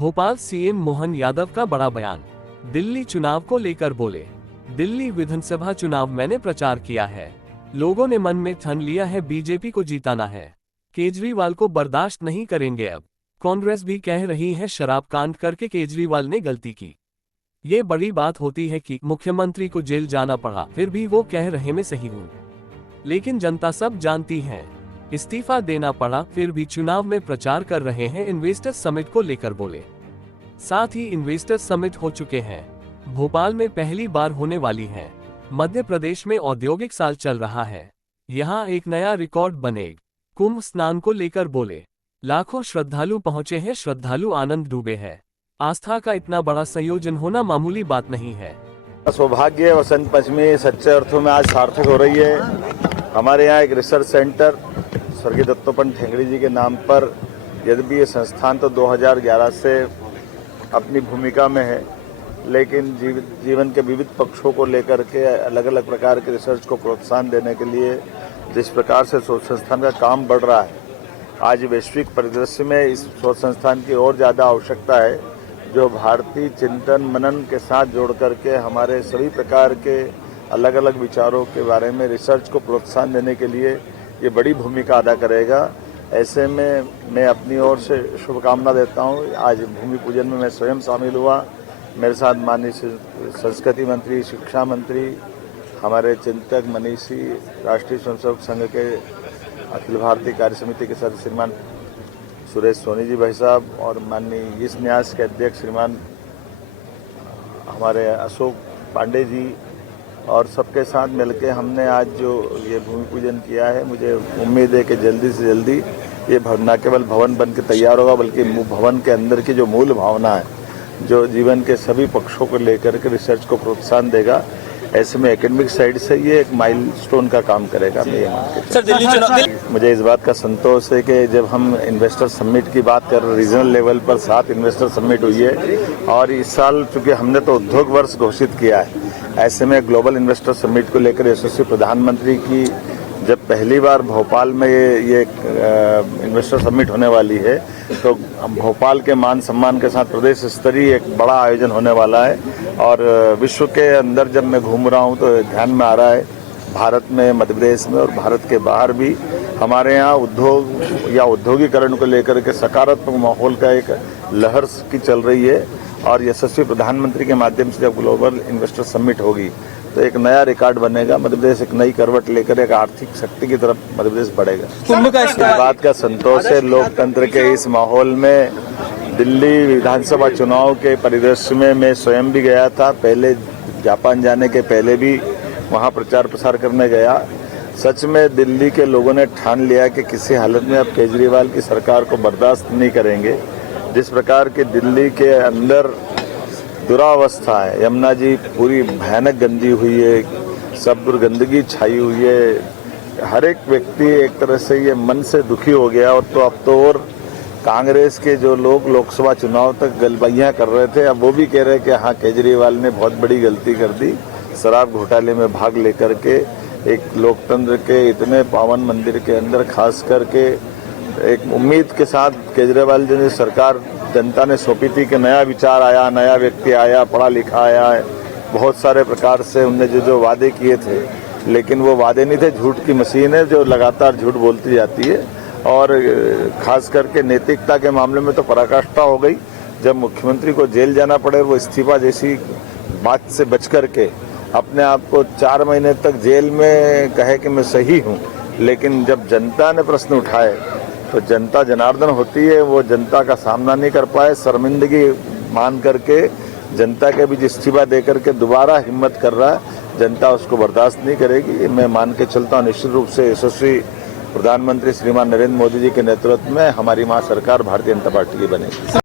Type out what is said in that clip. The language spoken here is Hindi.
भोपाल सीएम मोहन यादव का बड़ा बयान। दिल्ली चुनाव को लेकर बोले, दिल्ली विधानसभा चुनाव मैंने प्रचार किया है, लोगों ने मन में ठान लिया है बीजेपी को जीताना है। केजरीवाल को बर्दाश्त नहीं करेंगे। अब कांग्रेस भी कह रही है शराब कांड करके केजरीवाल ने गलती की। ये बड़ी बात होती है कि मुख्यमंत्री को जेल जाना पड़ा, फिर भी वो कह रहे मैं सही हूँ। लेकिन जनता सब जानती है, इस्तीफा देना पड़ा फिर भी चुनाव में प्रचार कर रहे हैं। इन्वेस्टर समिट को लेकर बोले, साथ ही इन्वेस्टर समिट हो चुके हैं, भोपाल में पहली बार होने वाली है। मध्य प्रदेश में औद्योगिक साल चल रहा है, यहाँ एक नया रिकॉर्ड बनेगा। कुंभ स्नान को लेकर बोले, लाखों श्रद्धालु पहुंचे हैं, श्रद्धालु आनंद डूबे हैं। आस्था का इतना बड़ा संयोजन होना मामूली बात नहीं है। सौभाग्य वसंत पंचमी सच्चे अर्थों में आज सार्थक हो रही है। हमारे यहाँ एक रिसर्च सेंटर स्वर्गीय दत्तोपंत ठेंगड़ी जी के नाम पर, यद्यपि ये संस्थान तो 2011 से अपनी भूमिका में है, लेकिन जीवन के विविध पक्षों को लेकर के अलग अलग प्रकार के रिसर्च को प्रोत्साहन देने के लिए जिस प्रकार से शोध संस्थान का काम बढ़ रहा है, आज वैश्विक परिदृश्य में इस शोध संस्थान की और ज़्यादा आवश्यकता है, जो भारतीय चिंतन मनन के साथ जोड़ करके हमारे सभी प्रकार के अलग अलग विचारों के बारे में रिसर्च को प्रोत्साहन देने के लिए ये बड़ी भूमिका अदा करेगा। ऐसे में मैं अपनी ओर से शुभकामना देता हूँ। आज भूमि पूजन में मैं स्वयं शामिल हुआ, मेरे साथ माननीय संस्कृति मंत्री, शिक्षा मंत्री, हमारे चिंतक मनीषी, राष्ट्रीय स्वयंसेवक संघ के अखिल भारतीय कार्य समिति के सदस्य श्रीमान सुरेश सोनी जी भाई साहब, और माननीय इस न्यास के अध्यक्ष श्रीमान हमारे अशोक पांडे जी, और सबके साथ मिलकर हमने आज जो ये भूमि पूजन किया है, मुझे उम्मीद है कि जल्दी से जल्दी ये न केवल भवन बन के तैयार होगा, बल्कि भवन के अंदर की जो मूल भावना है, जो जीवन के सभी पक्षों को लेकर के रिसर्च को प्रोत्साहन देगा, ऐसे में एकेडमिक साइड से ये एक माइलस्टोन का काम करेगा। मैं ये मान के मुझे इस बात का संतोष है कि जब हम इन्वेस्टर समिट की बात कर, रीजनल लेवल पर 7 इन्वेस्टर समिट हुई है, और इस साल चूंकि हमने तो उद्योग वर्ष घोषित किया है, ऐसे में ग्लोबल इन्वेस्टर समिट को लेकर यशस्वी प्रधानमंत्री की जब पहली बार भोपाल में ये इन्वेस्टर समिट होने वाली है, तो भोपाल के मान सम्मान के साथ प्रदेश स्तरीय एक बड़ा आयोजन होने वाला है। और विश्व के अंदर जब मैं घूम रहा हूँ तो ध्यान में आ रहा है, भारत में, मध्य प्रदेश में और भारत के बाहर भी हमारे यहाँ उद्योग या औद्योगिकरण को लेकर के सकारात्मक माहौल का एक लहर की चल रही है। और यशस्वी प्रधानमंत्री के माध्यम से जब ग्लोबल इन्वेस्टर समिट होगी तो एक नया रिकॉर्ड बनेगा। मध्य प्रदेश एक नई करवट लेकर एक आर्थिक शक्ति की तरफ मध्य प्रदेश बढ़ेगा। इस बात का संतोष है, लोकतंत्र के इस माहौल में दिल्ली विधानसभा चुनाव के परिदृश्य में मैं स्वयं भी गया था। पहले जापान जाने के पहले भी वहां प्रचार प्रसार करने गया। सच में दिल्ली के लोगों ने ठान लिया कि किसी हालत में अब केजरीवाल की सरकार को बर्दाश्त नहीं करेंगे। जिस प्रकार की दिल्ली के अंदर दुरावस्था है, यमुना जी पूरी भयानक गंदी हुई है, सब दुर्गंदगी छाई हुई है, हर एक व्यक्ति एक तरह से ये मन से दुखी हो गया। और तो अब तो और कांग्रेस के जो लोग लोकसभा चुनाव तक गलबैयां कर रहे थे, अब वो भी कह रहे हैं कि हाँ, केजरीवाल ने बहुत बड़ी गलती कर दी, शराब घोटाले में भाग लेकर के एक लोकतंत्र के इतने पावन मंदिर के अंदर खास करके एक उम्मीद के साथ केजरीवाल जी ने सरकार जनता ने सौंपी थी कि नया विचार आया, नया व्यक्ति आया, पढ़ा लिखा आया है, बहुत सारे प्रकार से उनने जो वादे किए थे, लेकिन वो वादे नहीं थे, झूठ की मशीन है जो लगातार झूठ बोलती जाती है। और खास करके नैतिकता के मामले में तो पराकाष्ठा हो गई, जब मुख्यमंत्री को जेल जाना पड़े, वो इस्तीफा जैसी बात से बच करके अपने आप को 4 महीने तक जेल में कहे कि मैं सही हूँ। लेकिन जब जनता ने प्रश्न उठाए तो जनता जनार्दन होती है, वो जनता का सामना नहीं कर पाए, शर्मिंदगी मान करके जनता के बीच इस्तीफा दे करके दोबारा हिम्मत कर रहा है। जनता उसको बर्दाश्त नहीं करेगी। मैं मान के चलता हूँ निश्चित रूप से यशस्वी प्रधानमंत्री श्रीमान नरेंद्र मोदी जी के नेतृत्व में हमारी मां सरकार भारतीय जनता पार्टी की बनेगी।